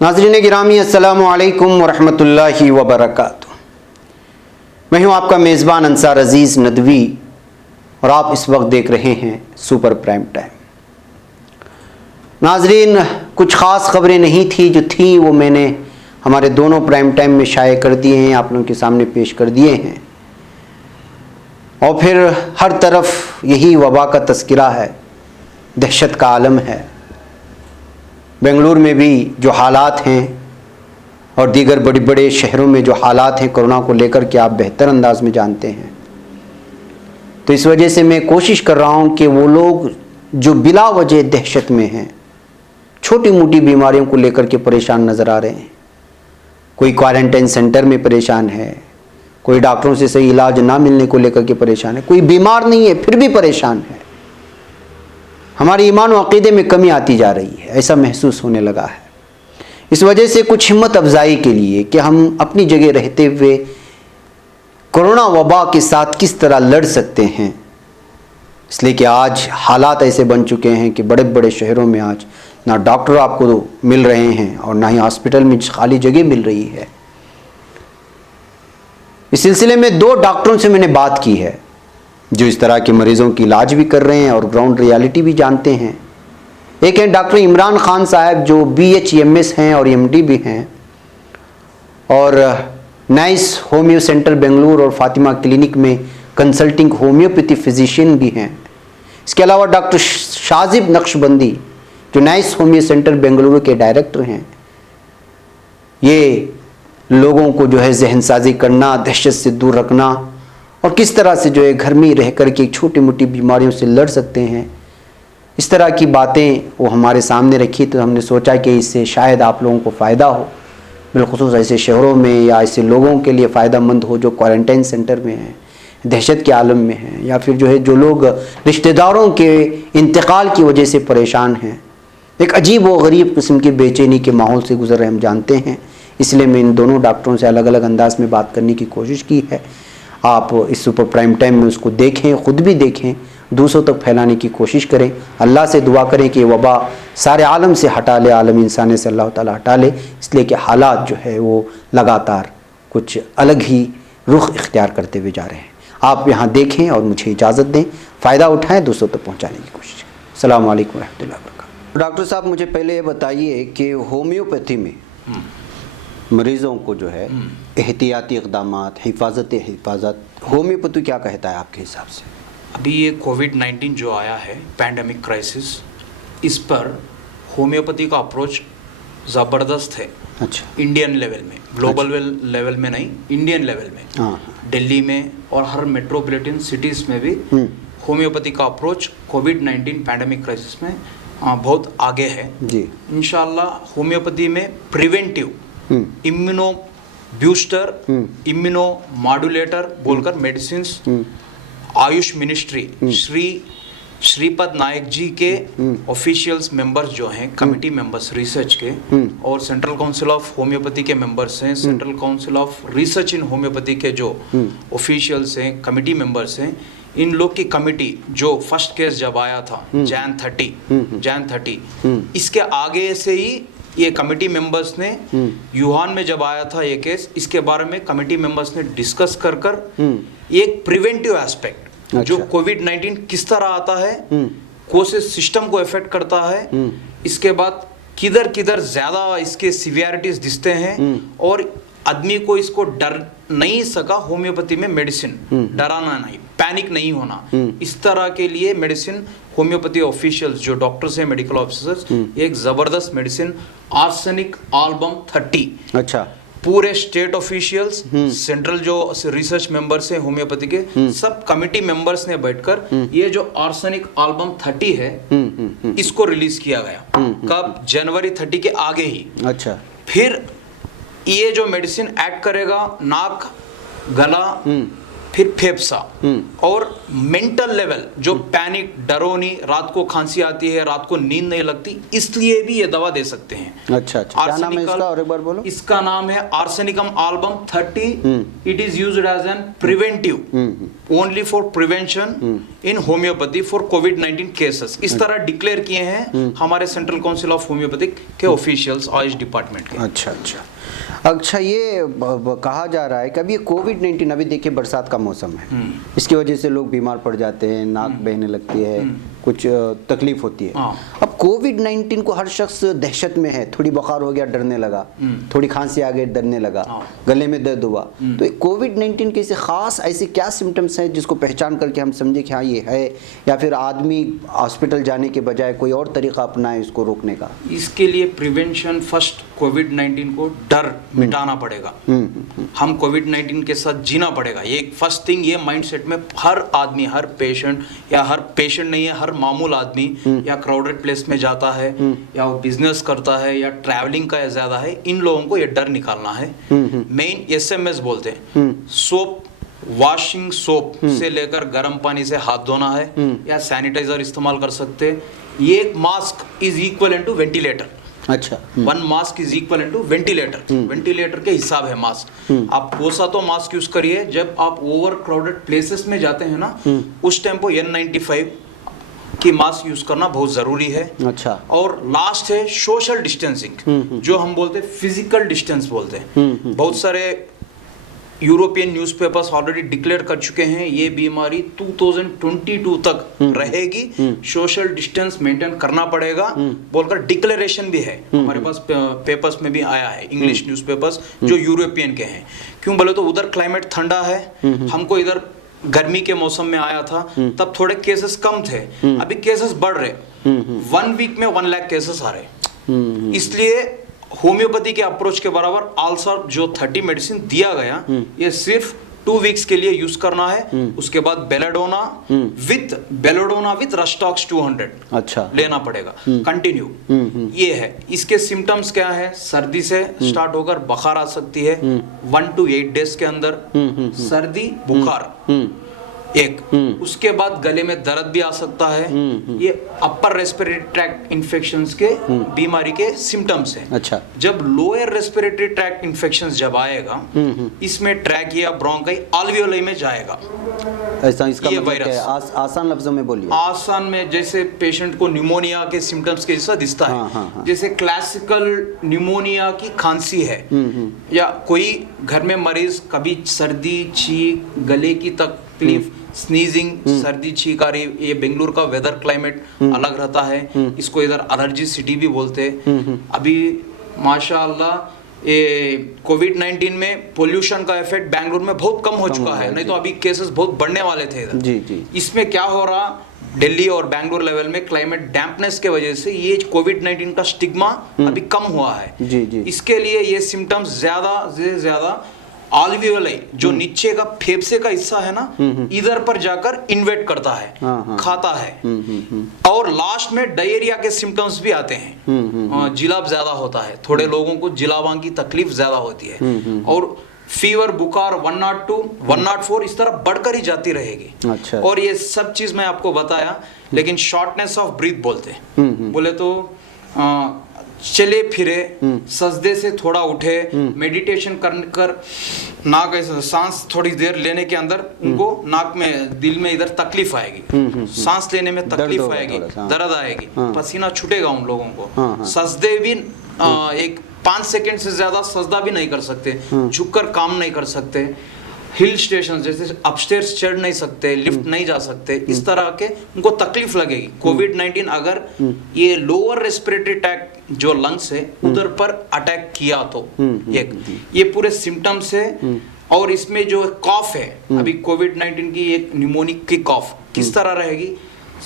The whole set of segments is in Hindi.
नाज़रीन गिरामी अस्सलामु अलैकुम वरहमतुल्लाहि वबरकातुहू। मैं हूँ आपका मेज़बान अंसार अज़ीज़ नदवी और आप इस वक्त देख रहे हैं सुपर प्राइम टाइम। नाज़रीन, कुछ ख़ास खबरें नहीं थी, जो थी वो मैंने हमारे दोनों प्राइम टाइम में शाये कर दिए हैं, आप लोगों के सामने पेश कर दिए हैं। और फिर हर तरफ यही वबा का तज़किरा है, दहशत का आलम है। बेंगलुरु में भी जो हालात हैं और दीगर बड़े बड़े शहरों में जो हालात हैं कोरोना को लेकर के आप बेहतर अंदाज में जानते हैं। तो इस वजह से मैं कोशिश कर रहा हूं कि वो लोग जो बिला वजह दहशत में हैं, छोटी मोटी बीमारियों को लेकर के परेशान नज़र आ रहे हैं, कोई क्वारंटाइन सेंटर में परेशान है, कोई डॉक्टरों से सही इलाज ना मिलने को लेकर के परेशान है, कोई बीमार नहीं है फिर भी परेशान है, हमारे ईमान और अक़ीदे में कमी आती जा रही है, ऐसा महसूस होने लगा है। इस वजह से कुछ हिम्मत अफजाई के लिए कि हम अपनी जगह रहते हुए कोरोना वबा के साथ किस तरह लड़ सकते हैं, इसलिए कि आज हालात ऐसे बन चुके हैं कि बड़े बड़े शहरों में आज ना डॉक्टर आपको मिल रहे हैं और ना ही हॉस्पिटल में खाली जगह मिल रही है। इस सिलसिले में 2 डॉक्टरों से मैंने बात की है जो इस तरह के मरीज़ों की इलाज भी कर रहे हैं और ग्राउंड रियलिटी भी जानते हैं। एक हैं डॉक्टर इमरान खान साहब जो BHMS हैं और MD भी हैं, और नाइस होम्यो सेंटर बेंगलुरु और फातिमा क्लिनिक में कंसल्टिंग होम्योपैथी फिजिशियन भी हैं। इसके अलावा डॉक्टर शाजिब नक्शबंदी जो नाइस होम्यो सेंटर बेंगलुरु के डायरेक्टर हैं। ये लोगों को जो है जहनसाजी करना, दहशत से दूर रखना और किस तरह से जो है घर में रह कर के छोटी मोटी बीमारियों से लड़ सकते हैं, इस तरह की बातें वो हमारे सामने रखी। तो हमने सोचा कि इससे शायद आप लोगों को फ़ायदा हो, बिलखुसूस ऐसे शहरों में या ऐसे लोगों के लिए फ़ायदा मंद हो जो क्वारंटाइन सेंटर में हैं, दहशत के आलम में हैं, या फिर जो है जो लोग रिश्तेदारों के इंतकाल की वजह से परेशान हैं। एक अजीब व गरीब किस्म की बेचैनी के माहौल से गुजर रहे हम जानते हैं। इसलिए मैं इन दोनों डॉक्टरों से अलग अलग अंदाज में बात करने की कोशिश की है। आप इस सुपर प्राइम टाइम में उसको देखें, ख़ुद भी देखें, दूसरों तक फैलाने की कोशिश करें। अल्लाह से दुआ करें कि वबा सारे आलम से हटा ले, आलम इंसान से अल्लाह ताला हटा ले, इसलिए कि हालात जो है वो लगातार कुछ अलग ही रुख इख्तियार करते हुए जा रहे हैं। आप यहाँ देखें और मुझे इजाज़त दें, फ़ायदा उठाएँ, दूसरों तक पहुँचाने की कोशिश करें। अस्सलाम वालेकुम रहमतुल्लाहि व बरकातहू। डॉक्टर साहब, मुझे पहले ये बताइए कि होम्योपैथी में मरीज़ों को जो है एहतियाती इक़दामात, हिफाजत होम्योपैथी क्या कहता है आपके हिसाब से? अभी ये कोविड-19 जो आया है, पैंडमिक क्राइसिस, इस पर होम्योपैथी का अप्रोच ज़बरदस्त है। अच्छा। इंडियन लेवल में, ग्लोबल लेवल में नहीं, इंडियन लेवल में। हाँ। दिल्ली में और हर मेट्रोपॉलिटन सिटीज़ में भी होम्योपैथी का अप्रोच कोविड-19 पैंडमिक क्राइसिस में बहुत आगे है जी। इंशाल्लाह होम्योपैथी में preventive, immuno booster, immuno modulator बोलकर मेडिसिन्स आयुष मिनिस्ट्री श्रीपद नायक जी के ऑफिशियल्स मेंबर्स जो हैं, कमिटी मेंबर्स रिसर्च के, और सेंट्रल काउंसिल ऑफ होम्योपैथी के मेंबर्स हैं, central council of research in homeopathy के जो ऑफिशियल्स हैं, कमिटी मेंबर्स हैं, इन लोग की कमिटी जो फर्स्ट केस जब आया था जैन 30 इसके आगे से ही ये कमिटी मेंबर्स ने यूहान में जब आया था ये केस, इसके बारे में कमिटी मेंबर्स ने डिस्कस कर एक प्रिवेंटिव एस्पेक्ट, अच्छा, जो कोविड-19 किस तरह आता है, कौन से सिस्टम को इफेक्ट करता है, इसके बाद किधर किधर ज्यादा इसके सिवियरिटीज दिखते हैं और आदमी को इसको डर नहीं सका होम्योपैथी में मेडिसिन, डराना नहीं, पैनिक नहीं होना, इस तरह के लिए मेडिसिन होम्योपैथी ऑफिशियल्स जो डॉक्टर्स हैं, मेडिकल ऑफिसर्स, एक जबरदस्त मेडिसिन आर्सेनिक एल्बम 30, अच्छा, पूरे स्टेट ऑफिशियल्स, सेंट्रल जो रिसर्च मेंबर्स हैं होम्योपैथी के, सब कमिटी मेंबर्स ने बैठकर ये जो आर्सेनिक एल्बम 30 है इसको रिलीज किया गया। कब? जनवरी 30 के आगे ही। अच्छा। फिर ये जो मेडिसिन एक्ट करेगा नाक, गला, फिर फेफसा और मेंटल लेवल, जो पैनिक, डरोनी, रात को खांसी आती है, रात को नींद नहीं लगती, इसलिए भी ये दवा दे सकते हैं। अच्छा अच्छा, क्या नाम है इसका और एक बार बोलो। इसका नाम है arsenicum album 30। It is used as an preventive only for prevention in homeopathy for कोविड-19 केसेस। इस तरह डिक्लेयर किए हैं हमारे सेंट्रल काउंसिल ऑफ होम्योपैथिक के ऑफिशियल्स, आयुष डिपार्टमेंट के। अच्छा अच्छा अच्छा, ये कहा जा रहा है कि अभी ये कोविड-19, अभी देखिए बरसात का मौसम है, इसकी वजह से लोग बीमार पड़ जाते हैं, नाक बहने लगती है, कुछ तकलीफ होती है। अब कोविड-19 को हर शख्स दहशत में है, थोड़ी बुखार हो गया डरने लगा, थोड़ी खांसी आ गई डरने लगा, गले में दर्द हुआ, तो ये कोविड-19 के खास ऐसे क्या सिम्टम्स हैं जिसको पहचान करके हम समझे कि हाँ ये है, या फिर आदमी हॉस्पिटल जाने के बजाय कोई और तरीका अपनाए इसको रोकने का? इसके लिए प्रिवेंशन फर्स्ट, कोविड-19 को डर मिटाना पड़ेगा। हम कोविड-19 के साथ जीना पड़ेगा। ये फर्स्ट थिंग, ये माइंडसेट में हर आदमी, हर पेशेंट, या हर पेशेंट नहीं है, हर मामूल आदमी या क्राउडेड प्लेस में जाता है, या वो बिजनेस करता है, या ट्रैवलिंग का ज्यादा है, इन लोगों को ये डर निकालना है। मेन SMS बोलते हैं, सोप, वॉशिंग सोप से लेकर गर्म पानी से हाथ धोना है, या सैनिटाइजर इस्तेमाल कर सकते हैं। ये mask is equal to ventilator. अच्छा, 1 mask is equal to ventilator. Ventilator के हिसाब है मास्क। आप कोसा तो मास्क यूज करिए, जब आप ओवर क्राउडेड प्लेसेस में जाते हैं ना, उस टाइम पे N95 की मास्क यूज करना बहुत जरूरी है। अच्छा, और लास्ट है सोशल डिस्टेंसिंग, जो हम बोलते हैं फिजिकल डिस्टेंस बोलते हैं। बहुत सारे यूरोपियन न्यूज़पेपर्स ऑलरेडी डिक्लेयर कर चुके हैं ये बीमारी 2022 तक रहेगी, सोशल डिस्टेंस मेंटेन करना पड़ेगा बोलकर डिक्लेरेशन भी है। हमारे पास पेपर्स में भी आया है, इंग्लिश न्यूज़पेपर्स जो यूरोपियन के हैं। क्यों बोले तो उधर क्लाइमेट ठंडा है, हमको इधर गर्मी के मौसम में आया था, तब थोड़े केसेस कम थे, अभी केसेस बढ़ रहे। 1 वीक में 1 लाख केसेस आ रहे। इसलिए होम्योपैथी के अप्रोच के बराबर आल्सर जो 30 मेडिसिन दिया गया, ये सिर्फ 2 वीक्स के लिए यूज करना है। उसके बाद बेलोडोना विथ रस्टॉक्स 200 अच्छा लेना पड़ेगा कंटिन्यू। ये है, इसके सिम्टम्स क्या है? सर्दी से स्टार्ट होकर बुखार आ सकती है 1 to 8 डेज के अंदर, सर्दी बुखार एक, उसके बाद गले में दर्द भी आ सकता है। ये अपर रेस्पिरेटरी ट्रैक्ट इन्फेक्शंस के बीमारी के सिम्टम्स हैं। अच्छा, जब लोअर रेस्पिरेटरी ट्रैक्ट इन्फेक्शंस जब आएगा, इसमें ट्रैकिया, ब्रोंकाई, अल्वियोलाई में जाएगा। ऐसा इसका ये मतलब वायरस क्या है? आसान लफ्जों में बोलिए। आसान में, जैसे पेशेंट को न्यूमोनिया के सिम्टम्स के जैसा दिखता है। हाँ। जैसे क्लासिकल न्यूमोनिया की खांसी है, या कोई घर में मरीज कभी सर्दी, छींक, गले की तकलीफ, स्नीजिंग, सर्दी, छींक आ रही, ये बेंगलुरु का वेदर क्लाइमेट अलग रहता है, इसको इधर एलर्जी सिटी भी बोलते हैं। अभी माशाअल्लाह ये कोविड-19 में पोल्यूशन का इफेक्ट बेंगलुरु में बहुत कम हो चुका है, नहीं तो अभी केसेस बहुत बढ़ने वाले थे इधर। जी। इसमें क्या हो रहा, दिल्ली और बेंगलुरु लेवल में क्लाइमेट डैम्पनेस के वजह से ये कोविड-19 का स्टिग्मा अभी कम हुआ है। जी। इसके लिए ये सिम्टम्स ज्यादा से ज्यादा अल्वियोलाई, जो नीचे का फेफड़े का हिस्सा है ना, इधर पर जाकर इन्वेट करता है, खाता है। और लास्ट में डायरिया के सिम्टम्स भी आते हैं, जिलाब ज्यादा होता है, थोड़े लोगों को जिलाबां की तकलीफ ज्यादा होती है, और फीवर, बुखार 102, 104 इस तरह बढ़कर ही जाती रहेगी। अच्छा। और ये सब चीज मैं आपको बताया, लेकिन शॉर्टनेस ऑफ ब्रीथ बोलते हैं। बोले तो चले फिरे, सजदे से थोड़ा उठे, मेडिटेशन कर नाक ऐसे सांस थोड़ी देर लेने के अंदर उनको नाक में, दिल में इधर तकलीफ आएगी, सांस लेने में तकलीफ आएगी, दर्द आएगी, पसीना छूटेगा उन लोगों को। सजदे भी एक 5 सेकंड से ज्यादा सजदा भी नहीं कर सकते, झुककर काम नहीं कर सकते, हिल स्टेशन जैसे अपस्टेयर्स चढ़ नहीं सकते, लिफ्ट नहीं जा सकते, इस तरह के उनको तकलीफ लगेगी। कोविड-19 अगर ये लोअर रेस्पिरेटरी ट्रैक्ट जो लंग्स है उधर पर अटैक किया तो ये पूरे सिम्टम्स है। और इसमें जो कॉफ है, अभी कोविड-19 की एक न्यूमोनिक की कॉफ किस तरह रहेगी,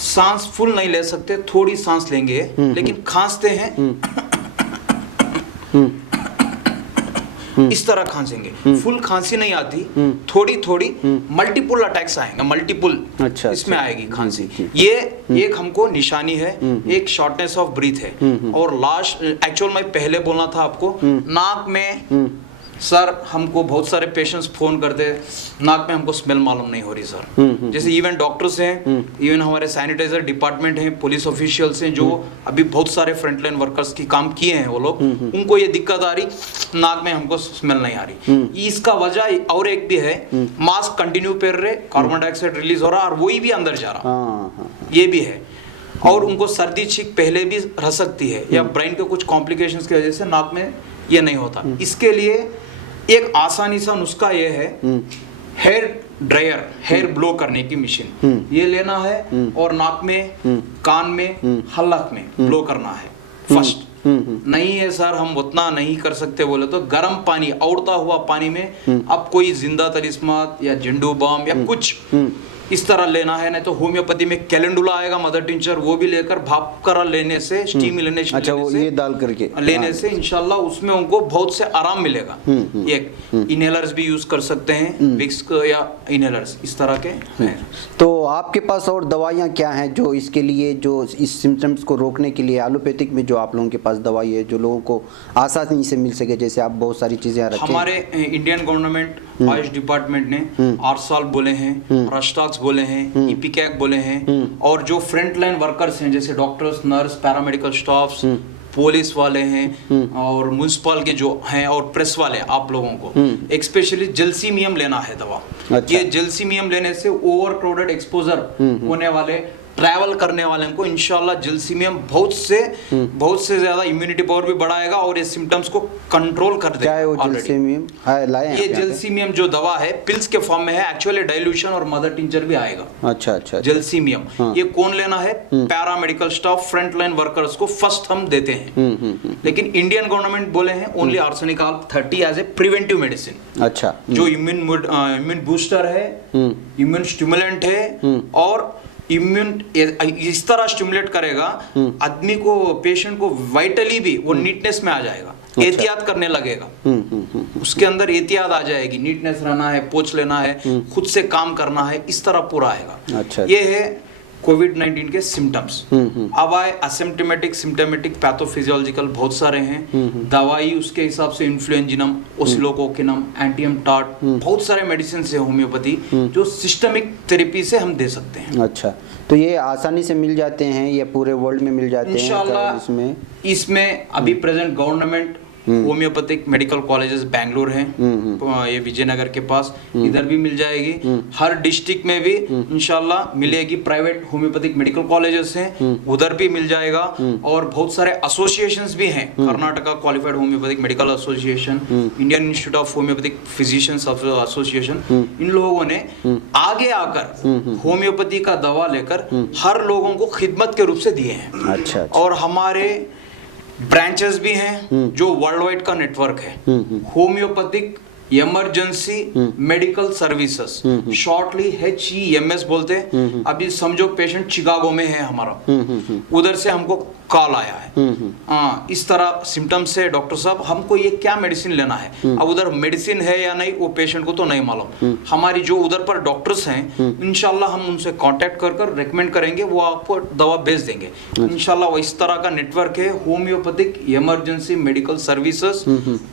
सांस फुल नहीं ले सकते, थोड़ी सांस लेंगे, लेकिन खांसते हैं इस तरह खांसेंगे, फुल खांसी नहीं आती, थोड़ी थोड़ी मल्टीपल अटैक्स आएंगे, मल्टीपल इसमें आएगी खांसी। ये एक हमको निशानी है, एक शॉर्टनेस ऑफ ब्रीथ है। और लास्ट एक्चुअल में पहले बोलना था आपको, नाक में सर हमको बहुत सारे पेशेंट्स फोन करते हैं, नाक में हमको स्मेल मालूम नहीं हो रही सर। जैसे इवन डॉक्टर्स हैं, इवन हमारे सैनिटाइजर डिपार्टमेंट हैं, पुलिस ऑफिशियल्स हैं, जो अभी बहुत सारे फ्रंटलाइन वर्कर्स की काम किए हैं वो लोग, उनको ये दिक्कत आ रही, नाक में हमको स्मेल नहीं आ रही। इसका वजह और एक भी है, मास्क कंटिन्यू पहन रहे, कार्बन डाइऑक्साइड रिलीज हो रहा और वही भी अंदर जा रहा, ये भी है। और उनको सर्दी छींक पहले भी रह सकती है, या ब्रेन के कुछ कॉम्प्लिकेशंस की वजह से नाक में ये नहीं होता। इसके लिए एक आसानी सा नुस्खा ये है, हेयर ड्रायर, हेयर ब्लो करने की मशीन ये लेना है और नाक में, कान में, हलक में ब्लो करना है फर्स्ट। नहीं है सर हम उतना नहीं कर सकते बोले तो गर्म पानी, उड़ता हुआ पानी में अब कोई जिंदा तलिस्मात या झंडू बाम या कुछ इस तरह लेना है। नहीं तो होम्योपैथी में कैलेंडुला आएगा, मदर टिंचर, वो भी लेकर भाप कर लेने से, स्टीम लेने से, अच्छा, वो ये डाल करके लेने से इंशाल्लाह उसमें उनको बहुत से आराम मिलेगा। एक इनहेलर्स भी यूज कर सकते हैं, विक्स या इनहेलर्स इस तरह के हैं। तो आपके पास और दवाइयाँ क्या हैं जो इसके लिए, जो इस सिम्टम्स को रोकने के लिए एलोपैथिक में जो आप लोगों के पास दवाई है जो लोगों को आसानी से मिल सके? जैसे आप बहुत सारी चीजें रखें। हमारे इंडियन गवर्नमेंट आयुष डिपार्टमेंट ने आरसाल बोले हैं, रस्टाक्स बोले हैं, इपिकैक बोले हैं, और जो फ्रंट लाइन वर्कर्स हैं जैसे doctors, nurse, paramedical staffs, police वाले हैं और म्युनिसिपल के जो हैं और प्रेस वाले, आप लोगों को स्पेशली जेल्सीमियम लेना है दवा। अच्छा। ये जेल्सीमियम लेने से ओवर क्राउडेड एक्सपोजर होने वाले, ट्रैवल करने वाले को इंशाल्लाह जेल्सीमियम बहुत से ज्यादा इम्यूनिटी पावर भी बढ़ाएगा और ये सिम्टम्स को कंट्रोल कर देगा। वो जेल्सीमियम लाए ये जेल्सीमियम जो दवा है पिल्स के फॉर्म में है, एक्चुअली डाइल्यूशन और मदर टिंचर भी आएगा। अच्छा। जेल्सीमियम ये कौन लेना है? Paramedical staff, front line workers को फर्स्ट हम देते हैं। लेकिन इंडियन गवर्नमेंट बोले हैं only arsenic alb 30 as a preventive medicine. अच्छा। जो इम्यून बूस्टर है, इम्यून स्टिमुलेंट है और इम्यून इस तरह स्टिमुलेट करेगा आदमी को, पेशेंट को वाइटली भी वो नीटनेस में आ जाएगा, एहतियात करने लगेगा, उसके अंदर एहतियात आ जाएगी, नीटनेस रहना है, पोंछ लेना है, खुद से काम करना है, इस तरह पूरा आएगा। अच्छा। ये है कोविड-19 के सिम्टम्स। अब आए असिम्प्टोमेटिक, सिम्प्टोमेटिक, पैथोफिजियोलॉजिकल बहुत सारे हैं। दवाई उसके हिसाब से इन्फ्लुएंजिनम, ओसिलोकोकिनम, एंटियम टार्ट, बहुत सारे मेडिसिन है होम्योपैथी जो सिस्टमिक थेरेपी से हम दे सकते हैं। अच्छा, तो ये आसानी से मिल जाते हैं, ये पूरे वर्ल्ड में मिल जाते हैं इंशाल्लाह। इसमें अभी present government homeopathic medical colleges Bengaluru हैं, ये विजयनगर के पास, इधर भी मिल जाएगी। हर डिस्ट्रिक्ट में भी इंशाल्लाह मिलेगी। प्राइवेट होम्योपैथिक मेडिकल कॉलेजेस हैं, उधर भी मिल जाएगा। और बहुत सारे एसोसिएशंस भी हैं, Karnataka qualified homeopathic medical association, Indian institute of homeopathic physicians association, इन लोगों ने आगे आकर होम्योपैथी का दवा लेकर हर लोगों को खिदमत के रूप से दिए हैं। अच्छा। और हमारे ब्रांचेस भी हैं जो वर्ल्ड वाइड का नेटवर्क है। Homeopathic emergency medical services, shortly HEMS बोलते हैं। अभी समझो पेशेंट शिकागो में है हमारा, उधर से हमको कॉल आया है, इस तरह सिम्टम्स है डॉक्टर साहब, हमको ये क्या मेडिसिन लेना है। अब उधर मेडिसिन है या नहीं वो पेशेंट को तो नहीं मालूम। हमारी जो उधर पर डॉक्टर्स हैं इंशाल्लाह हम उनसे कांटेक्ट कर रेकमेंड करेंगे, वो आपको दवा भेज देंगे इंशाल्लाह। वो इस तरह का नेटवर्क है होम्योपैथिक इमरजेंसी मेडिकल सर्विसेज।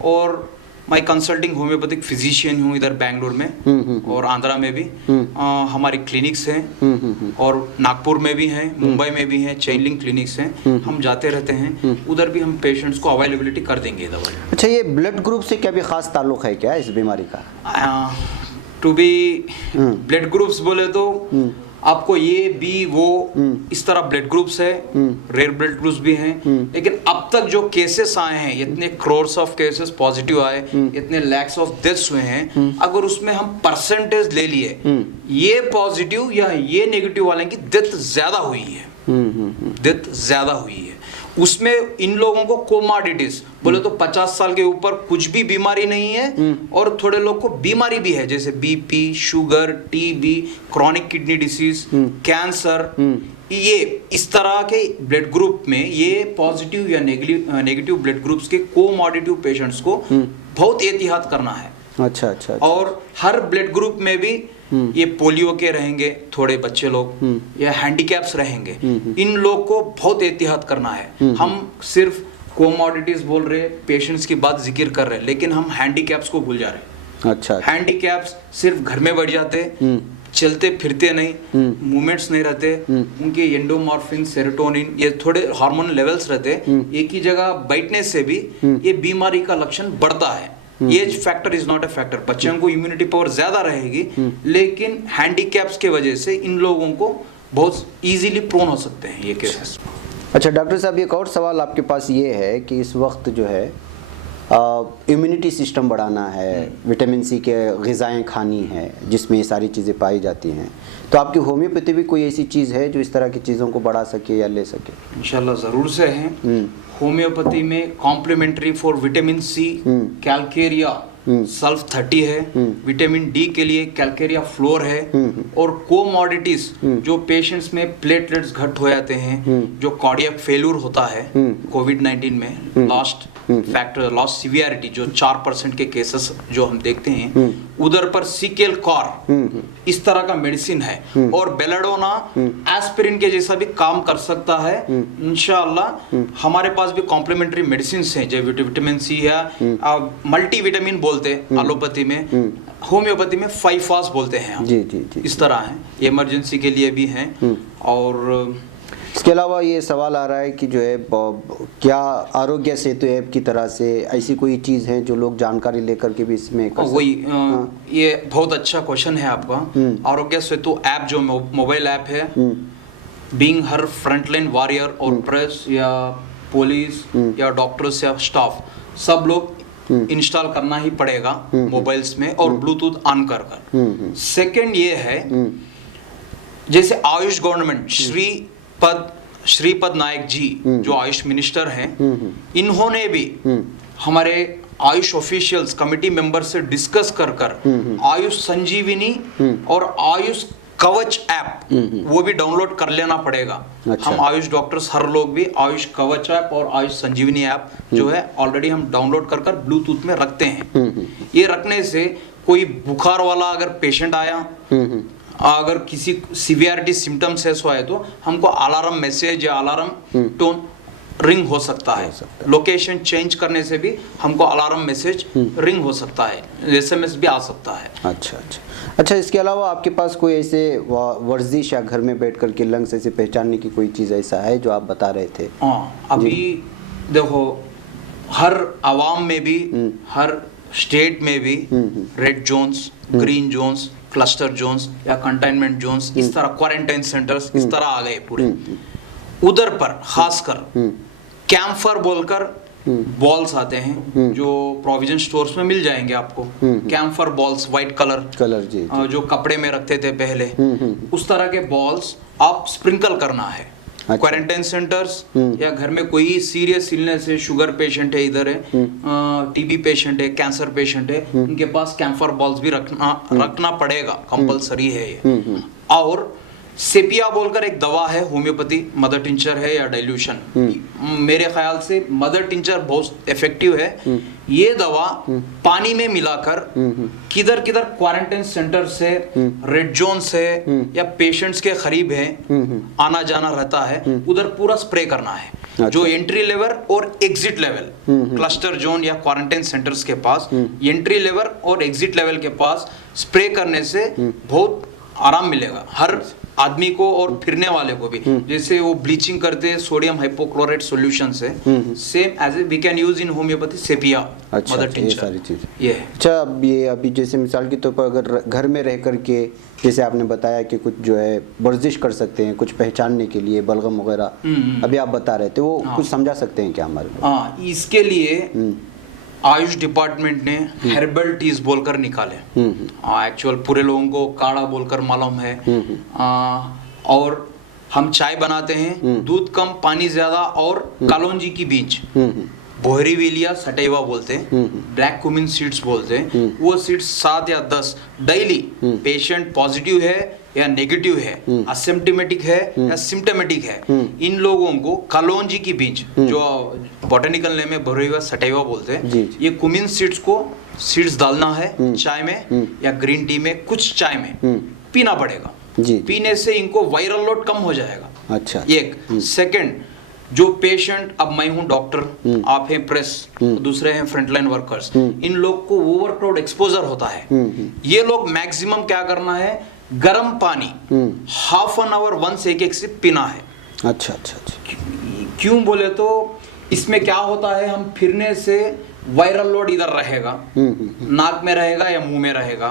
और मैं कंसल्टिंग होम्योपैथिक फिजिशियन हूँ इधर बेंगलुरु में और आंध्रा में भी। हमारी क्लिनिक्स हैं और नागपुर में भी हैं, मुंबई में भी हैं, चेन लिंक क्लिनिक्स हैं। हम जाते रहते हैं, उधर भी हम पेशेंट्स को अवेलेबिलिटी कर देंगे दवाई। अच्छा, ये ब्लड ग्रुप से क्या भी खास ताल्लुक है क्या इस बीमारी का? टू बी ब्लड ग्रुप्स बोले तो आपको ये बी वो इस तरह ब्लड ग्रुप्स है, रेयर ब्लड ग्रुप्स भी हैं। लेकिन अब तक जो केसेस आए हैं, इतने क्रोर्स ऑफ केसेस पॉजिटिव आए, इतने लैक्स ऑफ डेथ्स हुए हैं, अगर उसमें हम परसेंटेज ले लिए, ये पॉजिटिव या ये नेगेटिव वाले की डेथ ज्यादा हुई है, डेथ ज्यादा हुई है। उसमें इन लोगों को कोमॉर्बिडिटीज बोले तो 50 साल के ऊपर कुछ भी बीमारी नहीं है और थोड़े लोग को बीमारी भी है, जैसे BP, sugar, TB, chronic kidney disease, cancer. ये इस तरह के ब्लड ग्रुप में ये पॉजिटिव या नेगेटिव ब्लड ग्रुप्स के कोमॉर्बिडिटी पेशेंट्स को बहुत एहतियात करना है। अच्छा। और हर ब्लड ग्रुप में भी ये पोलियो के रहेंगे थोड़े बच्चे लोग, या हैंडीकैप्स रहेंगे, इन लोग को बहुत एहतियात करना है। हम सिर्फ कोमोडिटीज बोल रहे हैं, पेशेंट्स की बात जिक्र कर रहे हैं, लेकिन हम हैंडीकैप्स को भूल जा रहे हैं। अच्छा। हैंडीकैप्स सिर्फ घर में बैठ जाते, चलते फिरते नहीं, मूवमेंट्स नहीं रहते, उनके एंडोमॉर्फिन, सेरोटोनिन, ये थोड़े हार्मोन लेवल्स रहते, एक ही जगह बैठने से भी ये बीमारी का लक्षण बढ़ता है। Age factor is not a factor. बच्चों को इम्यूनिटी पावर ज्यादा रहेगी, लेकिन हैंडीकैप्स के वजह से इन लोगों को बहुत इजीली प्रोन हो सकते हैं ये केसेस। अच्छा डॉक्टर साहब, एक और सवाल आपके पास ये है कि इस वक्त जो है इम्यूनिटी सिस्टम बढ़ाना है, विटामिन सी के ग़िज़ाएँ खानी है जिसमें ये सारी चीज़ें पाई जाती हैं, तो आपकी होम्योपैथी भी कोई ऐसी चीज़ है जो इस तरह की चीज़ों को बढ़ा सके या ले सके? इंशाल्लाह ज़रूर से है। होम्योपैथी में complementary for vitamin C calcarea sulph 30 है, विटामिन डी के लिए कैल्केरिया फ्लोर है, और कोमोडिटीज जो पेशेंट्स में प्लेटलेट्स घट हो जाते हैं, जो कार्डियक फेल्यूर होता है कोविड-19 में, लास्ट फैक्टर लॉस सीवियरिटी जो 4% के केसेस जो हम देखते हैं, उधर पर सीकेल कॉर इस तरह का मेडिसिन है, और बेलाडोना एस्पिरिन के जैसा भी काम कर सकता है। इंशाअल्लाह हमारे पास भी कॉम्प्लीमेंट्री मेडिसिन हैं, जैसे विटामिन सी है, मल्टी विटामिन बोलते हैं एलोपैथी में, होम्योपैथी में 5 फास्ट बोलते हैं हम। जी जी जी। इस तरह है, इमरजेंसी के लिए भी हैं। और इसके अलावा ये सवाल आ रहा है कि जो है क्या आरोग्य सेतु ऐप की तरह से ऐसी कोई चीज़ है जो लोग जानकारी लेकर के भी इसमें कर वही ये बहुत अच्छा क्वेश्चन है आपका। आरोग्य सेतु ऐप जो मोबाइल ऐप है, बीइंग हर फ्रंटलाइन वॉरियर और प्रेस या पुलिस या डॉक्टर्स या स्टाफ, सब लोग इंस्टॉल करना ही पड़ेगा मोबाइल्स में, और ब्लूटूथ ऑन कर कर। सेकंड ये है, जैसे आयुष गवर्नमेंट श्रीपद नायक जी जो आयुष मिनिस्टर हैं, इन्होंने भी हमारे आयुष ऑफिशियल्स कमिटी मेंबर से डिस्कस कर कर आयुष संजीवनी और आयुष कवच ऐप वो भी डाउनलोड कर लेना पड़ेगा। अच्छा। हम आयुष डॉक्टर्स हर लोग भी आयुष कवच ऐप और आयुष संजीवनी ऐप जो है ऑलरेडी हम डाउनलोड कर कर ब्लूटूथ में रखते हैं। ये रखने से कोई बुखार वाला अगर पेशेंट आया, अगर किसी सीवियरिटी सिम्टम्स ऐसा है, तो हमको अलार्म मैसेज या अलार्म टोन रिंग हो सकता है। लोकेशन चेंज करने से भी हमको अलार्म मैसेज रिंग हो सकता है, एसएमएस भी आ सकता है। अच्छा अच्छा अच्छा। इसके अलावा आपके पास कोई ऐसे वर्जिश या घर में बैठ कर के लंग्स ऐसे पहचानने की कोई चीज़ ऐसा है जो आप बता रहे थे? हाँ, अभी देखो हर आवाम में भी, हर स्टेट में भी red zones, green zones, cluster zones या कंटेनमेंट जोन्स, इस तरह क्वारंटाइन सेंटर्स इस तरह आ गए पूरे। उधर पर खासकर कैम्फर बोलकर बॉल्स आते हैं जो प्रोविजन स्टोर्स में मिल जाएंगे आपको। कैम्फर बॉल्स व्हाइट कलर जी। जो कपड़े में रखते थे पहले, उस तरह के बॉल्स आप स्प्रिंकल करना है। क्वारंटाइन सेंटर्स या घर में कोई सीरियस इलनेस है, शुगर पेशेंट है, इधर है, टीबी पेशेंट है, कैंसर पेशेंट है, उनके पास कैम्फर बॉल्स भी रखना पड़ेगा, कंपलसरी है ये। और सेपिया बोलकर एक दवा है होम्योपैथी, मदर टिंचर है या डाइल्यूशन, मेरे ख्याल से मदर टिंचर बहुत इफेक्टिव है। ये दवा पानी में मिलाकर किधर किधर क्वारंटाइन सेंटर से, रेड जोन से या पेशेंट्स के करीब है आना जाना रहता है, उधर पूरा स्प्रे करना है। अच्छा। जो एंट्री लेवल और एग्जिट लेवल, क्लस्टर जोन या क्वारंटाइन सेंटर्स के पास एंट्री लेवल और एग्जिट लेवल के पास स्प्रे करने से बहुत आराम मिलेगा हर आदमी को और फिरने वाले को भी। जैसे वो ब्लीचिंग करते हैं सोडियम हाइपोक्लोराइट सॉल्यूशन से, same as A we can use in homeopathy sepia. अच्छा, मदर टिंचर, ये सारी चीज़ ये है। अच्छा, अब ये अभी जैसे मिसाल के तौर पर अगर घर में रह करके, जैसे आपने बताया कि कुछ जो है वर्जिश कर सकते हैं कुछ पहचानने के लिए, बलगम वगैरह अभी आप बता रहे थे, वो कुछ समझा सकते हैं क्या हमारे को? हाँ, इसके लिए आयुष डिपार्टमेंट ने हेर्बल टीज बोलकर निकाले। एक्चुअल पूरे लोगों को काढ़ा बोलकर मालूम है। और हम चाय बनाते हैं, दूध कम पानी ज्यादा और कालोंजी की बीज, बोहरीविलिया सटैवा बोलते हैं, ब्लैक कुमिन सीड्स बोलते हैं, वो सीड्स 7 या 10 डेली, पेशेंट पॉजिटिव है या नेगेटिव है, असिम्प्टोमेटिक है या सिम्प्टोमेटिक है, इन लोगों को कलौंजी की बीज, जो बॉटनिकल नेम में बोहरीविलिया सटैवा बोलते हैं, ये कुमिन सीड्स डालना है चाय में या ग्रीन टी में, कुछ चाय में पीना पड़ेगा। पीने से इनको वायरल लोड कम हो जाएगा। अच्छा। एक सेकंड, जो पेशेंट, अब मैं हूं डॉक्टर, आप हैं प्रेस, दूसरे हैं फ्रंटलाइन वर्कर्स, इन लोग को ओवरक्राउड एक्सपोजर होता है। ये लोग मैक्सिमम क्या करना है, गर्म पानी हाफ एन आवर वंस एक सिप पीना है। अच्छा अच्छा अच्छा। क्यों बोले तो इसमें क्या होता है, हम फिरने से वायरल लोड इधर रहेगा, नाक में रहेगा या मुंह में रहेगा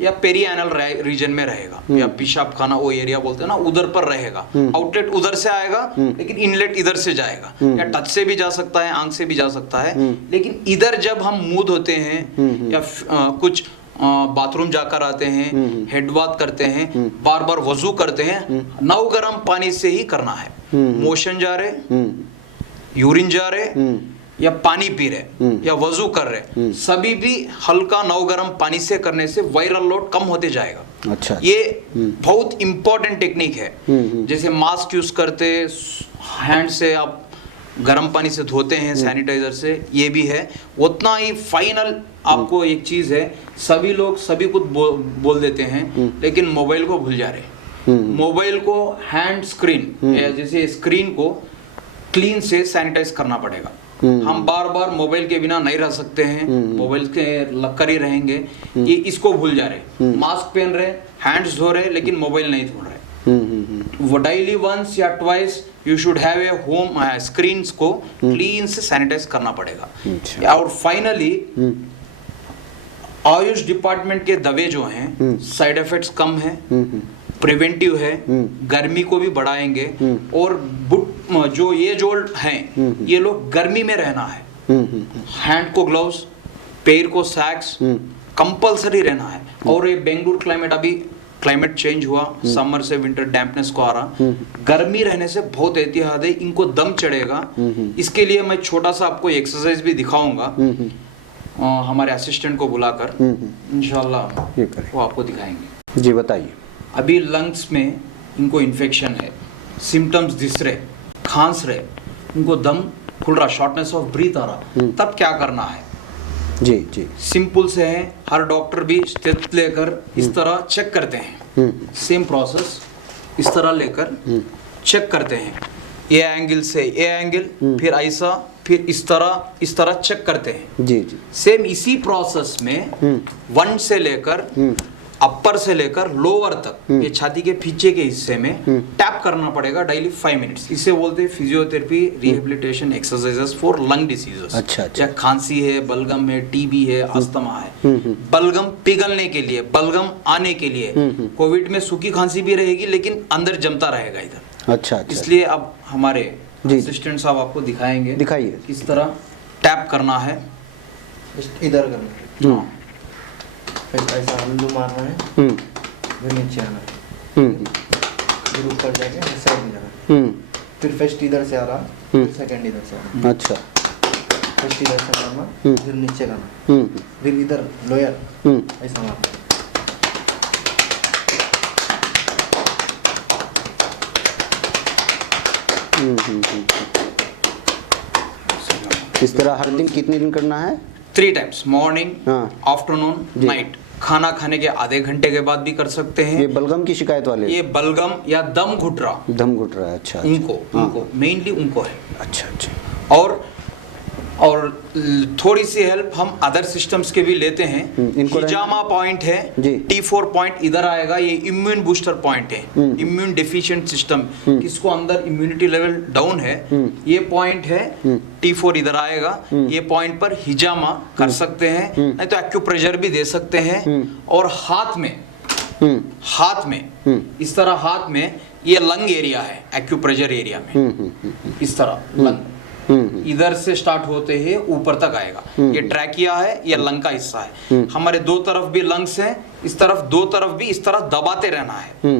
या पेरियानल रीजन में रहेगा या पेशाब खाना वो एरिया बोलते हैं ना, उधर पर रहेगा। आउटलेट उधर से आएगा लेकिन इनलेट इधर से जाएगा, या टच से भी जा सकता है, आंख से भी जा सकता है। लेकिन इधर जब हम मुंह धोते हैं या कुछ बाथरूम जाकर आते हैं, हेड बाथ करते हैं, बार बार वजू करते हैं, नव गर्म पानी से ही करना है। मोशन जा रहे, यूरिन जा रहे या पानी पी रहे या वजू कर रहे, सभी भी हल्का नव गर्म पानी से करने से वायरल लोड कम होते जाएगा। अच्छा। ये बहुत इंपॉर्टेंट टेक्निक है। जैसे मास्क यूज करते, हैंड से आप गर्म पानी से धोते हैं सैनिटाइजर से, ये भी है। उतना ही फाइनल आपको एक चीज है, सभी लोग सभी कुछ बोल देते हैं लेकिन मोबाइल को भूल जा रहे। मोबाइल को हैंड स्क्रीन, जैसे स्क्रीन को क्लीन से सैनिटाइज करना पड़ेगा। हम बार बार मोबाइल के बिना नहीं रह सकते हैं, मोबाइल के लक्कर ही रहेंगे, ये इसको भूल जा रहे। मास्क पहन रहे, हैंड्स धो रहे लेकिन मोबाइल नहीं धो रहे। वो डेली वंस या twice you should have a home screens को क्लीन से सैनिटाइज करना पड़ेगा। और फाइनली आयुष डिपार्टमेंट के दवे जो हैं साइड इफेक्ट्स कम है, प्रिवेंटिव है, गर्मी को भी बढ़ाएंगे। और जो ये जो हैं ये लोग गर्मी में रहना है, हैंड को ग्लव्स, पैर को सैक्स कंपलसरी रहना है। और ये बेंगलुरु क्लाइमेट, अभी क्लाइमेट चेंज हुआ, समर से विंटर डैम्पनेस को आ रहा, गर्मी रहने से बहुत एहतियात है, इनको दम चढ़ेगा। इसके लिए मैं छोटा सा आपको एक्सरसाइज भी दिखाऊंगा, हमारे असिस्टेंट को बुलाकर इंशाल्लाह वो आपको दिखाएंगे। जी बताइए। अभी लंग्स में इनको इन्फेक्शन है, सिम्टम्स दिख रहे, खांस रहे, उनको दम खुल रहा, शॉर्टनेस ऑफ ब्रीथ आ रहा, तब क्या करना है? जी जी सिंपल से है, हर डॉक्टर भी स्टेप लेकर इस तरह चेक करते हैं। सेम प्रोसेस, इस तरह लेकर चेक करते हैं, ये एंगल से ये एंगल, फिर ऐसा, फिर इस तरह चेक करते हैं। जी जी। सेम इसी प्रोसेस में 1 से लेकर अपर से लेकर लोअर तक, ये छाती के पीछे के हिस्से में टैप करना पड़ेगा डेली 5 मिनट्स। इसे बोलते हैं physiotherapy rehabilitation exercises for lung diseases. अच्छा अच्छा। या खांसी है, बलगम है, टीबी है, अस्थमा है। बलगम पिघलने के लिए, बलगम आने के लिए, कोविड में सूखी खांसी भी रहेगी लेकिन अंदर जमता रहेगा इधर। अच्छा अच्छा। इसलिए अब हमारे असिस्टेंट साहब आपको दिखाएंगे, दिखाइए किस तरह टैप करना है। इधर करना है, फिर ऐसा हल्लू मारना है, फिर नीचे आना है, फिर ऊपर जाके साइड में जाना है, फिर फर्स्ट इधर से आ रहा, फिर सेकंड इधर से आ रहा। अच्छा। फर्स्ट इधर से मारना, फिर नीचे करना, फिर इधर लोअर ऐसा मारना। इस तरह हर दिन कितने दिन करना है? 3 टाइम्स, मॉर्निंग, हाँ। Afternoon, night. खाना खाने के आधे घंटे के बाद भी कर सकते हैं। ये बलगम की शिकायत वाले? ये बलगम या दम घुट रहा, दम घुट रहा है। अच्छा। उनको मेनली उनको है। अच्छा अच्छा। और थोड़ी सी हेल्प हम अदर सिस्टम्स के भी लेते हैं। हिजामा पॉइंट है, T4 पॉइंट इधर आएगा, ये इम्यून बूस्टर पॉइंट है, इम्यून डेफिशिएंट सिस्टम, किसको अंदर इम्यूनिटी लेवल डाउन है, ये पॉइंट है, T4 इधर आएगा। ये पॉइंट पर हिजामा कर सकते हैं, नहीं तो एक्यूप्रेशर भी दे सकते हैं। और हाथ में इस तरह, हाथ में ये लंग एरिया है, एक्यूप्रेशर एरिया में इस तरह लंग इधर से स्टार्ट होते ही ऊपर तक आएगा। ये ट्रैकिया है, ये लंग का हिस्सा है। हमारे 2 तरफ भी लंग्स हैं, इस तरफ 2 तरफ भी इस तरह दबाते रहना है।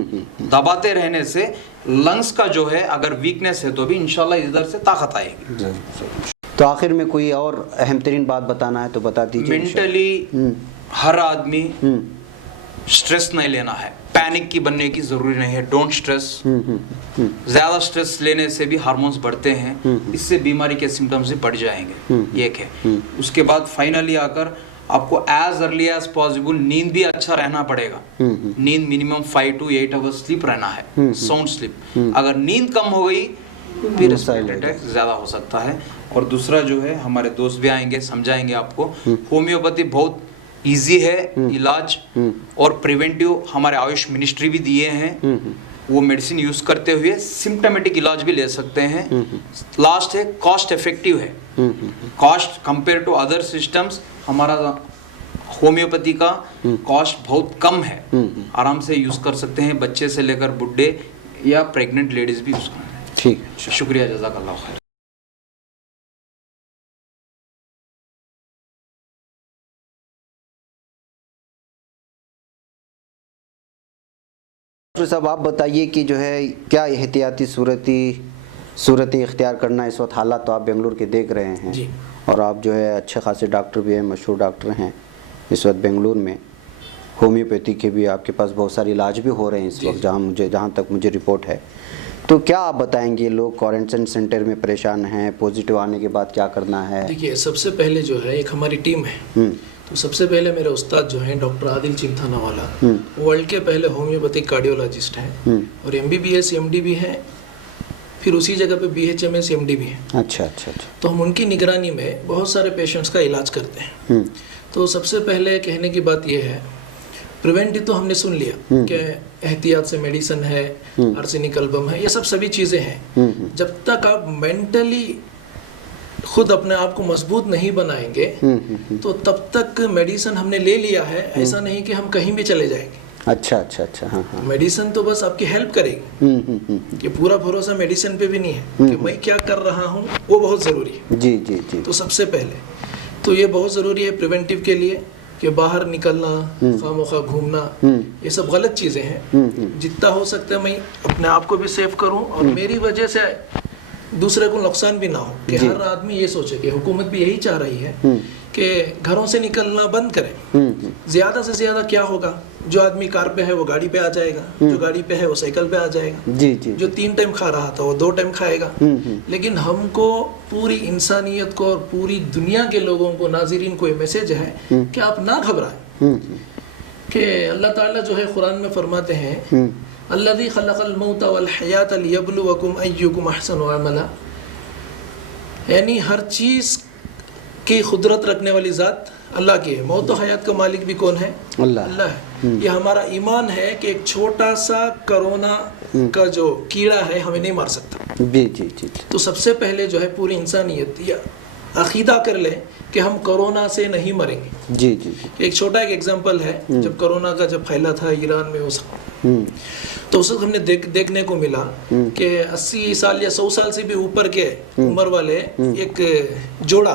दबाते रहने से लंग्स का जो है अगर वीकनेस है तो भी इंशाल्लाह इधर से ताकत आएगी। तो आखिर में कोई और अहम तरीन बात बताना है तो बता दीजिए। मेंटली हर आदमी स्ट्रेस नहीं लेना है, पैनिक की बनने की जरूरी नहीं है। Don't stress. ज्यादा स्ट्रेस लेने से भी हार्मोन्स बढ़ते हैं, इससे बीमारी के सिम्टम्स भी बढ़ जाएंगे। एक है। उसके बाद फाइनली आकर आपको एज अर्ली एज पॉसिबल नींद भी अच्छा रहना पड़ेगा। नींद मिनिमम 5 to 8 आवर्स स्लीप रहना है, साउंड स्लीप। अगर नींद कम हो गई भी मसाइल रेस्पिरेटरी है। अटैक ज़्यादा हो सकता है। और दूसरा जो है, हमारे दोस्त भी आएंगे, समझाएंगे आपको। होम्योपैथी बहुत इजी है इलाज, और प्रिवेंटिव हमारे आयुष मिनिस्ट्री भी दिए हैं। वो मेडिसिन यूज़ करते हुए सिम्टोमेटिक इलाज भी ले सकते हैं। लास्ट है, कॉस्ट इफेक्टिव है। Cost compare to other systems, हमारा होम्योपैथी का कॉस्ट बहुत कम है। आराम से यूज़ कर सकते हैं, बच्चे से लेकर बुढ़े या प्रेग्नेंट लेडीज़ भी यूज़ कर। ठीक। शुक्रिया, जज़ाकल्लाह खैर। डॉक्टर साहब, आप बताइए कि जो है क्या एहतियाती सूरतें इख्तियार करना इस वक्त, हालात तो आप बेंगलुरु के देख रहे हैं जी। और आप जो है अच्छे खासे डॉक्टर भी हैं, मशहूर डॉक्टर हैं इस वक्त बेंगलुरु में। होम्योपैथी के भी आपके पास बहुत सारे इलाज भी हो रहे हैं इस वक्त, जहाँ तक मुझे रिपोर्ट है। तो क्या आप बताएंगे, लोग क्वारंटाइन सेंटर में परेशान हैं, पॉजिटिव आने के बाद क्या करना है? देखिए, सबसे पहले जो है एक हमारी टीम है। तो सबसे पहले मेरे उस्ताद जो हैं डॉक्टर आदिल चिंथाना वाला, वर्ल्ड के पहले होम्योपैथिक कार्डियोलॉजिस्ट हैं और MBBS MD भी हैं, फिर उसी जगह पे BHMS MD भी हैं। अच्छा अच्छा अच्छा। तो हम उनकी निगरानी में बहुत सारे पेशेंट्स का इलाज करते हैं। तो सबसे पहले कहने की बात यह है, प्रिवेंटिव तो हमने सुन लिया कि एहतियात से मेडिसिन है, आर्सेनिक एल्बम है, ये सब सभी चीज़ें हैं। जब तक आप मेंटली खुद अपने आप को मजबूत नहीं बनाएंगे तो तब तक मेडिसिन हमने ले लिया है, ऐसा नहीं कि हम कहीं भी चले जाएंगे। अच्छा अच्छा अच्छा। हाँ हाँ। मेडिसिन तो बस आपकी हेल्प करेगी। कि पूरा भरोसा मेडिसिन पे भी नहीं है कि मैं क्या कर रहा हूँ, वो बहुत ज़रूरी है। जी जी जी। तो सबसे पहले तो ये बहुत ज़रूरी है प्रिवेंटिव के लिए कि बाहर निकलना, खामोखा घूमना, ये सब गलत चीज़ें हैं। जितना हो सकता है मैं अपने आप को भी सेफ करूं और मेरी वजह से दूसरे को नुकसान भी ना हो। कि हर आदमी ये सोचे कि हुकूमत भी यही चाह रही है कि घरों से निकलना बंद करें। ज़्यादा से ज़्यादा क्या होगा, जो आदमी कार पे है वो गाड़ी पे आ जाएगा, जो गाड़ी पे है वो साइकिल पे आ जाएगा। जी जी। जो 3 टाइम खा रहा था वो 2 टाइम खाएगा। लेकिन हमको, पूरी इंसानियत को और पूरी दुनिया के लोगों को, नाज़रीन को ये मैसेज है कि आप ना घबराएं। कि अल्लाह ताला जो है कुरान में फरमाते हैं, अल्लज़ी खलक़ल मौत वल हयात लियब्लुवकुम अय्युकुम अहसनु अमला। यानी हर चीज़ की खुदरत रखने वाली ज़ात अल्लाह की है। मौत और हयात का मालिक भी कौन है? अल्लाह है। ये हमारा ईमान है कि एक छोटा सा कोरोना का जो कीड़ा है हमें नहीं मार सकता। जी जी जी। तो सबसे पहले जो है पूरी इंसानियत ये अकीदा कर ले कि हम कोरोना से नहीं मरेंगे। जी जी जी। एक छोटा एक एग्जांपल है, जब कोरोना का जब फैला था ईरान में उस तो उस वक्त हमने देखने को मिला कि 80 साल या 100 साल से भी ऊपर के उम्र वाले एक जोड़ा,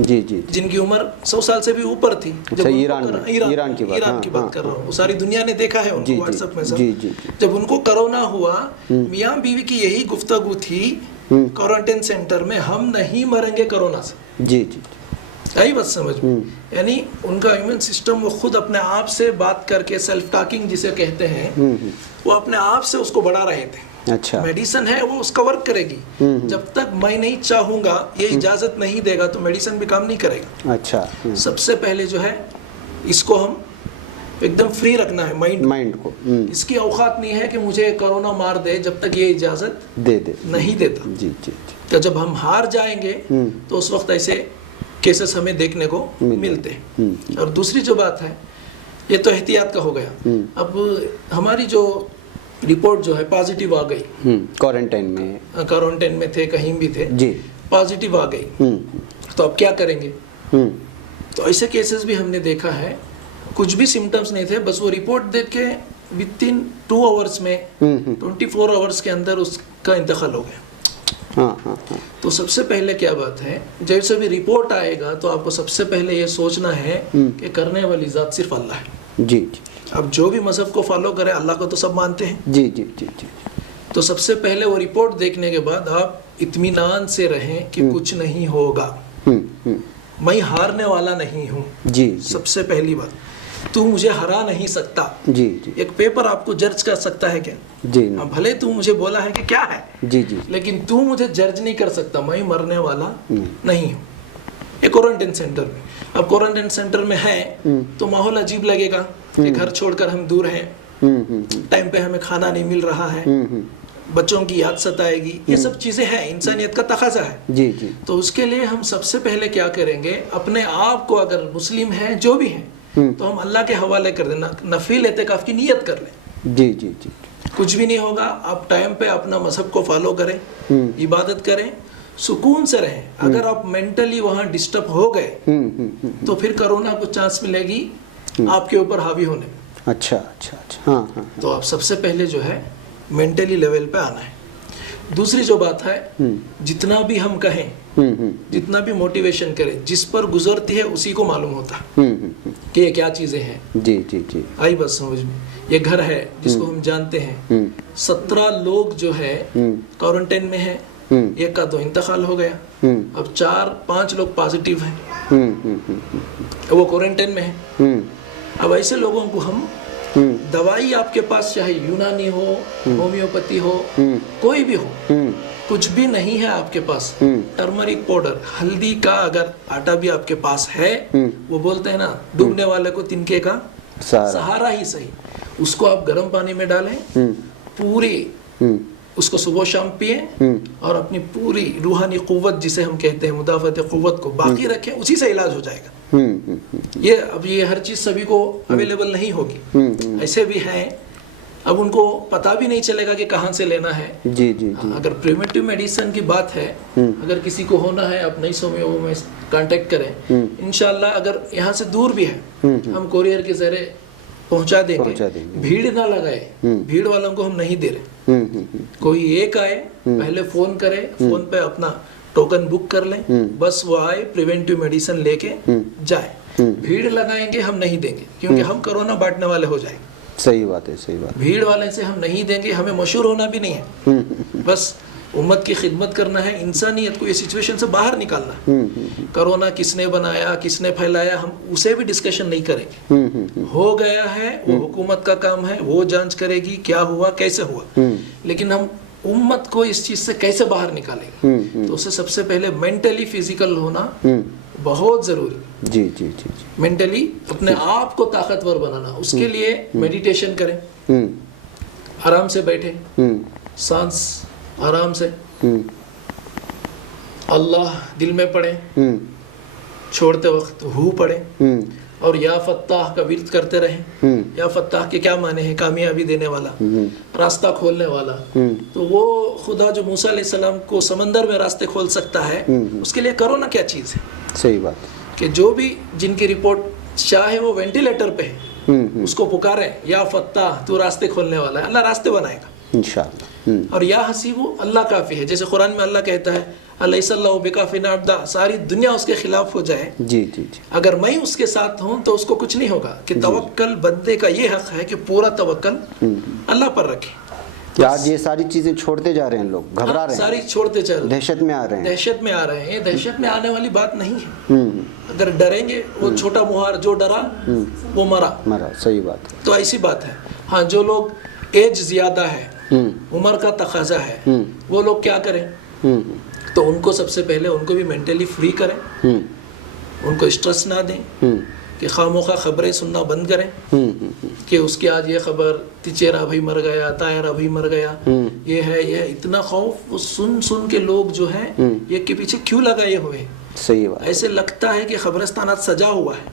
जी जी, जिनकी उम्र 100 साल से भी ऊपर थी। अच्छा, ईरान की बात कर रहा हूँ। सारी दुनिया ने देखा है उनको व्हाट्सएप में सब। जी जी। जब उनको कोरोना हुआ, मियाँ बीवी की यही गुफ्तगू थी क्वारंटाइन सेंटर में, हम नहीं मरेंगे कोरोना से। जी जी, यही बात समझ में। यानी उनका इम्यून सिस्टम वो खुद अपने आप से बात करके, सेल्फ टॉकिंग जिसे कहते हैं, वो अपने आप से उसको बढ़ा रहे थे। अच्छा, मेडिसिन है वो उसका वर्क करेगी। जब तक मैं नहीं चाहूंगा, ये इजाजत नहीं देगा, तो मेडिसिन भी काम नहीं करेगा। अच्छा, सबसे पहले जो है इसको हम एकदम फ्री रखना है माइंड को। इसकी औकात नहीं है कि मुझे कोरोना मार दे, जब तक ये इजाजत दे नहीं देता। जी जी। तो जब हम हार जाएंगे तो उस वक्त ऐसे केसेस हमें देखने को मिलते हैं। और दूसरी जो बात है, ये तो एहतियात का हो गया। अब हमारी जो रिपोर्ट जो है पॉजिटिव आ गई, क्वारंटाइन में थे, कहीं भी थे जी, पॉजिटिव आ गई, तो अब क्या करेंगे? तो ऐसे केसेस भी हमने देखा है, कुछ भी सिम्टम्स नहीं थे, बस वो रिपोर्ट देख के विदिन 2 आवर्स में 24 आवर्स के अंदर उसका इंतकाल हो गया। हाँ। तो सबसे पहले क्या बात है, जैसे भी रिपोर्ट आएगा तो आपको सबसे पहले ये सोचना है कि करने वाली ज़ात सिर्फ अल्लाह है। जी जी। अब जो भी मज़हब को फॉलो करे, अल्लाह को तो सब मानते हैं। जी जी जी जी। तो सबसे पहले वो रिपोर्ट देखने के बाद आप इत्मीनान से रहें कि कुछ नहीं होगा, मैं हारने वाला नहीं हूँ। जी, सबसे पहली बात, तू मुझे हरा नहीं सकता। जी जी। एक पेपर आपको जज कर सकता है क्या? जी, भले तू मुझे बोला है कि क्या है, जी जी, लेकिन तू मुझे जज नहीं कर सकता, मैं मरने वाला नहीं हूँ। एक क्वारंटाइन सेंटर में, अब क्वारंटाइन सेंटर में है तो माहौल अजीब लगेगा कि घर छोड़कर हम दूर हैं, टाइम पे हमें खाना नहीं मिल रहा है, बच्चों की याद सताएगी, ये सब चीज़ें हैं, इंसानियत का तकाजा है। जी जी तो उसके लिए हम सबसे पहले क्या करेंगे, अपने आप को, अगर मुस्लिम हैं जो भी हैं, तो हम अल्लाह के हवाले कर देना, नफील एतिकाफ की नीयत कर लें। जी जी जी कुछ भी नहीं होगा, आप टाइम पे अपना मजहब को फॉलो करें, इबादत करें, सुकून से रहें। अगर आप मेंटली वहाँ डिस्टर्ब हो गए तो फिर कोरोना को चांस मिलेगी आपके ऊपर हावी होने में। अच्छा अच्छा अच्छा हाँ हाँ तो आप सबसे पहले जो है मेंटली लेवल पे आना है। दूसरी जो बात है, जितना भी हम कहें, जितना भी मोटिवेशन करें, जिस पर गुजरती है उसी को मालूम होता है कि ये क्या चीज़ें हैं। जी जी जी आई बात समझ में? ये घर है जिसको हम जानते हैं, 17 लोग जो है क्वारंटाइन में है, एक का तो इंतकाल हो गया, अब 4-5 लोग पॉजिटिव हैं, वो क्वारंटाइन में है। अब ऐसे लोगों को हम दवाई, आपके पास चाहे यूनानी हो, होम्योपैथी हो, कोई भी हो, कुछ भी नहीं है आपके पास, टर्मरिक पाउडर, हल्दी का अगर आटा भी आपके पास है, वो बोलते हैं ना, डूबने वाले को तिनके का सहारा ही सही, उसको आप गर्म पानी में डालें, पूरी उसको सुबह शाम पिए और अपनी पूरी रूहानी कुव्वत, जिसे हम कहते हैं मुदाफत कुव्वत, को बाकी रखें, उसी से इलाज हो जाएगा। ये अब ये हर चीज सभी को अवेलेबल नहीं होगी, ऐसे भी हैं, अब उनको पता भी नहीं चलेगा कि कहाँ से लेना है। जी जी जी अगर प्रिवेंटिव मेडिसिन की बात है, अगर किसी को होना है, आप नहीं सोमे वो में कांटेक्ट करें, इंशाल्लाह। अगर यहाँ से दूर भी है, हम कोरियर के जरिए पहुंचा देंगे। भीड़ ना लगाए, भीड़ वालों को हम नहीं दे रहे। कोई एक आए, पहले फोन करे, फोन पे अपना टोकन बुक कर लें, बस वो आए, प्रिवेंटिव मेडिसिन लेके जाए। भीड़ लगाएंगे हम नहीं देंगे, क्योंकि हम कोरोना बांटने वाले हो जाएंगे। सही बात है, सही बात। भीड़ वाले से हम नहीं देंगे, हमें मशहूर होना भी नहीं है, बस उम्मत की खिदमत करना है, इंसानियत को ये सिचुएशन से बाहर निकालना है। कोरोना किसने बनाया, किसने फैलाया, हम उसे भी डिस्कशन नहीं करेंगे। हो गया है, वो हुकूमत का काम है, वो जांच करेगी क्या हुआ, कैसे हुआ, लेकिन हम उम्मत को इस चीज से कैसे बाहर निकालेंगे। तो उससे सबसे पहले मेंटली फिजिकल होना बहुत जरूरी। जी जी जी जी मेंटली अपने आप को ताकतवर बनाना, उसके लिए मेडिटेशन करें, आराम से बैठे, सांस आराम से, अल्लाह दिल में पढ़े, छोड़ते वक्त हु पढ़े, और या फत्ताह का विर्द करते रहे। या फत्ताह के क्या माने हैं? कामयाबी देने वाला, रास्ता खोलने वाला। तो वो खुदा जो मूसा अलैहिस्सलाम को समंदर में रास्ते खोल सकता है, उसके लिए करो ना क्या चीज़ है। सही बात कि जो भी जिनकी रिपोर्ट चाहे वो वेंटिलेटर पे है, उसको पुकारे, या फत्ताह तू रास्ते खोलने वाला है, अल्लाह रास्ते बनाएगा इंशाअल्लाह। और या हसीबु, अल्लाह काफ़ी है। जैसे कुरान में अल्लाह कहता है अलैहिस्सलाहु बिकाफिन अब्दा, सारी दुनिया उसके खिलाफ हो जाए, जी जी जी अगर मैं उसके साथ हूँ तो उसको कुछ नहीं होगा। कि तवक्कल बंदे का ये हक है कि पूरा तवक्कल अल्लाह पर रखे। आज ये सारी चीजें छोड़ते जा रहे हैं लोग, घबरा रहे हैं, सारी छोड़ते चल, दहशत में आ रहे हैं, दहशत में आ रहे हैं। ये दहशत में आने वाली बात नहीं है। अगर डरेंगे, वो छोटा मुहार, जो डरा वो मरा। सही बात है। तो ऐसी बात है। हाँ, जो लोग एज ज्यादा है, उम्र का तकाजा है, वो लोग क्या करें? तो उनको सबसे पहले उनको भी मेंटली फ्री करें, उनको स्ट्रेस ना दें, कि खामोखा खबरें सुनना बंद करें, कि उसकी आज ये खबर, तिचेरा भाई मर गया, तायरा भाई मर गया, ये है, ये इतना खौफ। वो सुन सुन के लोग जो है ये के पीछे क्यों लगाए हुए हैं? सही बात। ऐसे लगता है कि खबरस्तान सजा हुआ है।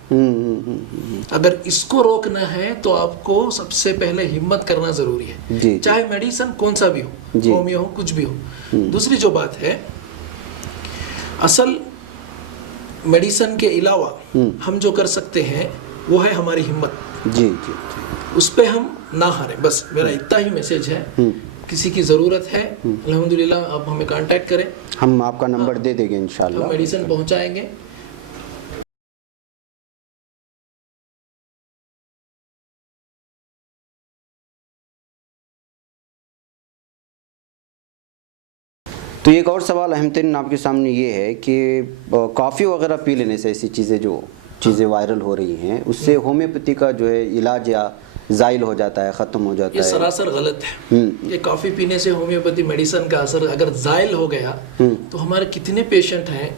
अगर इसको रोकना है तो आपको सबसे पहले हिम्मत करना जरूरी है, चाहे मेडिसिन कौन सा भी हो, होमियो हो, कुछ भी हो। दूसरी जो बात है, असल मेडिसिन के अलावा हम जो कर सकते हैं वो है हमारी हिम्मत। जी जी, उस पे हम ना हारें। बस मेरा इतना ही मैसेज है। किसी की ज़रूरत है, अल्हम्दुलिल्लाह आप हमें कांटेक्ट करें, हम आपका नंबर दे देंगे इंशाल्लाह, हम मेडिसिन पहुंचाएंगे। तो एक और सवाल अहमतरीन आपके सामने ये है कि कॉफ़ी वगैरह पी लेने से ऐसी चीज़ें वायरल हो रही हैं, उससे होम्योपैथी का जो है इलाज या ज़ाइल हो जाता है, ख़त्म हो जाता है? ये सरासर गलत है। ये कॉफ़ी पीने से होम्योपैथी मेडिसिन का असर अगर ज़ाइल हो गया तो हमारे कितने पेशेंट हैं,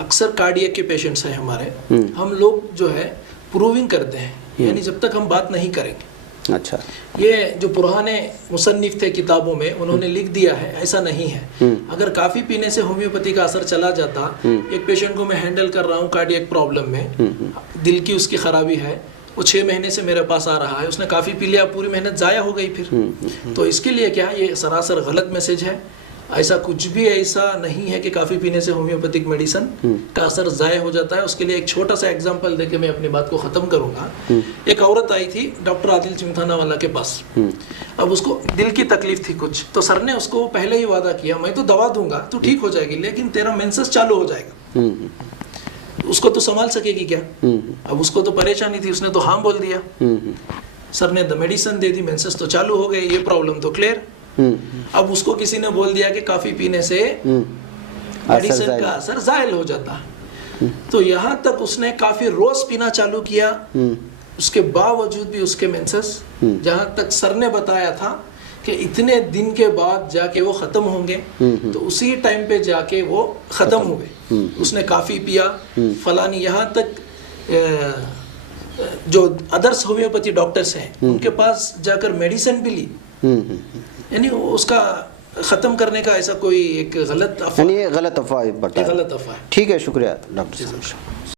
अक्सर कार्डियक के पेशेंट्स हैं हमारे, हम लोग जो है प्रूविंग करते हैं, यानी जब तक हम बात नहीं करेंगे, अच्छा। ये जो पुराने मुसन्निफ थे किताबों में, उन्होंने लिख दिया है, ऐसा नहीं है। अगर काफ़ी पीने से होम्योपैथी का असर चला जाता, एक पेशेंट को मैं हैंडल कर रहा हूँ कार्डियक प्रॉब्लम में, दिल की उसकी खराबी है, वो 6 महीने से मेरे पास आ रहा है, उसने काफ़ी पी लिया, पूरी मेहनत ज़ाया हो गई फिर। तो इसके लिए क्या, ये सरासर गलत मैसेज है। ऐसा कुछ भी ऐसा नहीं है कि काफ़ी पीने से होम्योपैथिक मेडिसिन का असर ज़ाया हो जाता है। उसके लिए एक छोटा सा एग्जांपल देके मैं अपनी बात को ख़त्म करूँगा। एक औरत आई थी डॉक्टर आदिल चिमथाना वाला के पास। अब उसको दिल की तकलीफ थी कुछ, तो सर ने उसको पहले ही वादा किया, मैं तो दवा दूंगा, तू ठीक हो जाएगी, लेकिन तेरा मेंसेस चालू हो जाएगा। उसको तो संभाल सकेगी क्या? अब उसको तो परेशानी थी, उसने तो हाँ बोल दिया। सर ने मेडिसिन दे दी, मेंसेस तो चालू हो गए, ये प्रॉब्लम तो क्लियर। अब उसको किसी ने बोल दिया कि काफी पीने से मेडिसिन का असर जायल हो जाता। तो यहाँ तक उसने काफी रोज पीना चालू किया, उसके बावजूद भी उसके मेंसेस, जहाँ तक सर ने बताया था कि इतने दिन के बाद जाके वो खत्म होंगे, तो उसी टाइम पे जाके वो खत्म हुए। उसने काफी पिया फलानी, यहाँ तक जो अदर्स होम्योपैथी डॉक्टर्स हैं उनके पास जाकर मेडिसिन भी ली, यानी उसका खत्म करने का ऐसा कोई एक गलत अफवाह, यानी ये गलत अफवाह बताया। गलत अफवाह है। ठीक है, शुक्रिया डॉक्टर साहब।